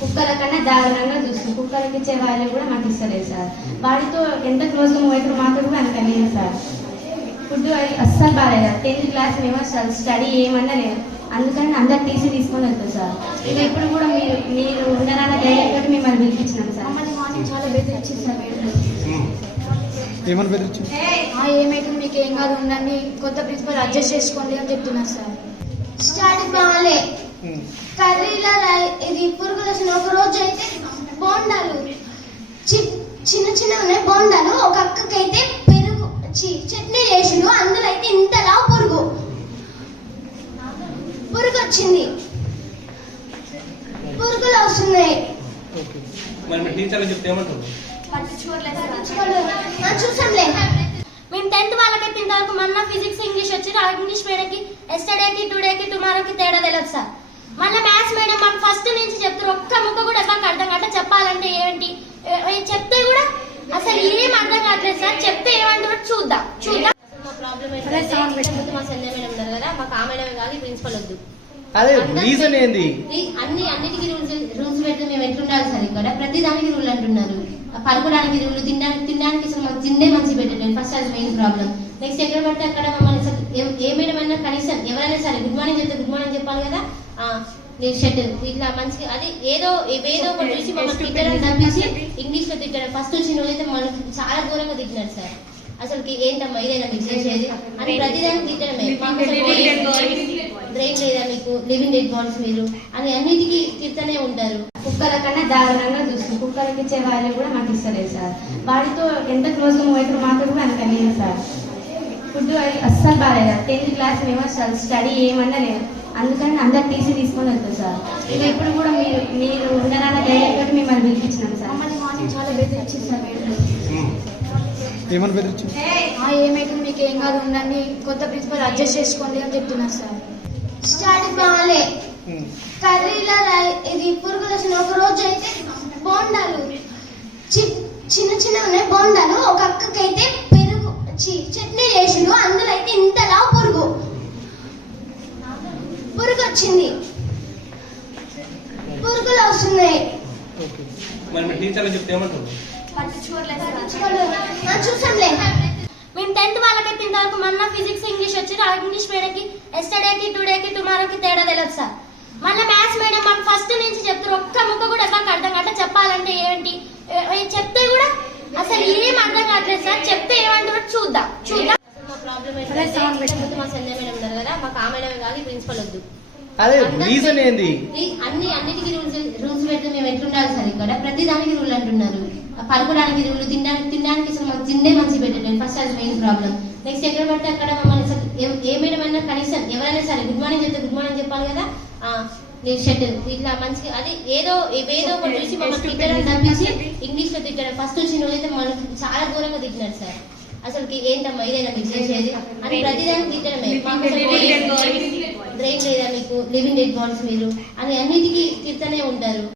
కుక్కల కన్నా దారుణంగా చూస్తుంది కుక్కలకి ఇచ్చే వాల్యూ కూడా మాకు ఇస్తలేదు సార్. వాడితో ఎంత క్లోజ్గా మూవ్ అవుతారు మాతో కూడా అంత లేదు సార్. ఫుడ్ అది అస్సలు బాగాలేదు. టెన్త్ క్లాస్ మేము అసలు స్టడీ ఏమన్నా లేదు. అందుకని అందరు టీసీ తీసుకొని వెళ్తాం సార్. ఇక ఇప్పుడు కూడా మీరు మీరు ఉండరాన ధైర్యం తోటి మిమ్మల్ని పిలిపించినాం సార్. మమ్మల్ని మార్నింగ్ చాలా బెదిరించింది సార్ ఏమైతుంది? మీకు ఏం కాదు? ఉండండి. కొత్త ప్రిన్సిపల్ అడ్జస్ట్ చేసుకోండి అని చెప్తున్నారు సార్ స్టడీ బాగాలే కర్రీలో రై- వచ్చిన ఒక రోజు అయితే బోండాలు. చిన్న చిన్న ఉన్నాయి బోండాలు. ఒక అక్కకైతే పెరుగు చి- చట్నీ చేసిండు అందులో అయితే ఇంతలా పురుగు. పురుగు వచ్చింది. పురుగులు వస్తున్నాయి. చూసాంలే. మేము టెన్త్ వాళ్ళకైతే ఇంతవరకు మొన్న ఫిజిక్స్ ఇంగ్లీష్ వచ్చి ఇంగ్లీష్ మేడంకి ఎస్టర్డేకి టుడేకి టుమారోకి తేడా తెలియదు సార్. మళ్ళీ మ్యాథ్స్ మేడం మాకు ఫస్ట్ నుంచి చెప్తారు ఒక్క ముక్క కూడా మాకు అర్థం కావట్లే చెప్పాలంటే ఏంటి ఏ- ఏ చెప్తే కూడా అసలు ఏం అర్థం కావట్లేదు సార్ చెప్తే ఏమంటారో చూద్దాం చూద్దాం మా ప్రాబ్లం ఏంటంటే ముందు మా సంజయ్ మేడం ఉన్నారు కదా మాకు ఆ వద్దు అదే రీజన్ ఏంది? అన్ని అన్నిటికీ రూల్స్ రూల్స్ పెడితే మేము ఎట్లుండాలి సార్ ఇక్కడ? ప్రతి దానికి రూల్ అంటున్నారు. పడుకోవడానికి రూల్ తినడానికి తినడానికి అసలు మాకు తిండే మంచి పెట్టలేదు ఫస్ట్ అది మెయిన్ ప్రాబ్లం నెక్స్ట్ ఎక్కడ పడితే అక్కడ మమ్మల్ని అసలు ఏ- ఏ మేడం అయినా కనీసం ఎవరైనా సరే గుడ్ మార్నింగ్ చెప్తే గుడ్ మార్నింగ్ చెప్పాలి కదా? షర్ట్ ఇట్లా మంచిగా అది ఏదో ఏదో ఒకటి చూసి మమ్మల్ని తిట్టడం తప్పించి ఇంగ్లీష్లో తిట్టడం. ఫస్ట్ వచ్చిన రోజైతే మనకి చాలా దూరంగా తిట్టినారు సార్. అసలు ఏంటమ్మా ఇదేనా మీకు చేసేది? అని ప్రతిదానికి తిట్టడమే. మాకు బ్రెయిన్ లేదా మీకు? లివింగ్ డెడ్ బాడీస్ మీరు? అని అన్నిటికీ తిడుతూనే ఉంటారు. కుక్కల కన్నా దారుణంగా చూస్తుంది. కుక్కలకి ఇచ్చే వాల్యూ కూడా మాకు ఇస్తలేదు సార్. వాడితో ఎంత క్లోజ్గా మూవ్ అవుతారు మాతో కూడా అంత లేదు సార్. ఫుడ్ అది అస్సలు బాగాలేదు. టెన్త్ క్లాస్ మేము అసలు స్టడీ ఏమన్నా లేదు. అందుకని అందరు టీసీ తీసుకొని వెళ్తాం సార్. ఇక ఇప్పుడు కూడా మీరు మీరు ఉండరాన ధైర్యం తోటి మిమ్మల్ని పిలిపించినాం సార్. మమ్మల్ని మార్నింగ్ చాలా బెదిరించింది సార్ ఏమని బెదిరించు ఆ, ఏమైతుంది? మీకు ఏం కాదు. ఉండండి. కొత్త ప్రిన్సిపల్ అడ్జస్ట్ చేసుకోండి అని చెప్తున్నారు సార్. స్టడీ బాగాలే కర్రీలో ఇది పురుగులు వచ్చిన ఒక రోజు అయితే బోండాలు. చి- చిన్న చిన్న ఉన్నాయి బోండాలు. ఒక అక్కకైతే పెరుగు చి- చట్నీ చేసిండు. అందులో అయితే ఇంతలా పురుగు. పురుగు వచ్చింది. పురుగులు వస్తున్నాయి. పట్టించుకోలేదు. చూసాంలే. మేము టెన్త్ వాళ్ళకైతే ఇంతవరకు మొన్న ఫిజిక్స్ ఇంగ్లీష్ వచ్చి మేడంకి ఎస్టర్డేకి టుడేకి టుమారోకి తేడా తెలియదు సార్. మళ్ళీ మ్యాథ్స్ మేడం మాకు ఫస్ట్ నుంచి చెప్తారు. ఒక్క ముక్క కూడా మాకు అర్థం కావట్లే చెప్పాలంటే ఏంటి? చెప్తే కూడా అసలు ఏం అర్థం కావట్లేదు సార్. చెప్తే ఏమంటారో చూద్దాం. చూద్దాం. మా ప్రాబ్లం ఏంటంటే మా సంజయ్ మేడం ఉన్నారు కదా మాకు ఆ మేడం కాదు ప్రిన్సిపల్ వద్దు. అదే రీజన్ ఏంది? అన్ని అన్నిటికీ రూల్స్ రూల్స్ పెడితే మేము ఎట్లుండాలి సార్ ఇక్కడ? ప్రతి దానికి రూల్ అంటున్నారు. పడుకోవడానికి రూల్ తినడానికి తినడానికి అసలు మాకు తిండే మంచి పెట్టలేదు ఫస్ట్ అది మెయిన్ ప్రాబ్లం నెక్స్ట్ ఎక్కడ పడితే అక్కడ మమ్మల్ని ఏ- మేడం అయినా కనీసం ఎవరైనా సరే గుడ్ మార్నింగ్ చెప్తే గుడ్ మార్నింగ్ చెప్పాలి కదా? ఆ, నేను షర్ట్ ఇట్లా మంచిగా అది ఏదో ఏదో ఒకటి చూసి మమ్మల్ని తిట్టడం తప్పించి ఇంగ్లీష్లో తిట్టడం. ఫస్ట్ వచ్చిన రోజైతే మనకి చాలా దూరంగా తిట్టినారు సార్. అసలు ఏంటమ్మా ఇదేనా మీకు చేసేది? అని ప్రతిదానికి తిట్టడమే. బ్రెయిన్ లేదా మీకు? లివింగ్ డెడ్ బాడీస్ మీరు? అని అన్నిటికీ తిడుతూనే ఉంటారు.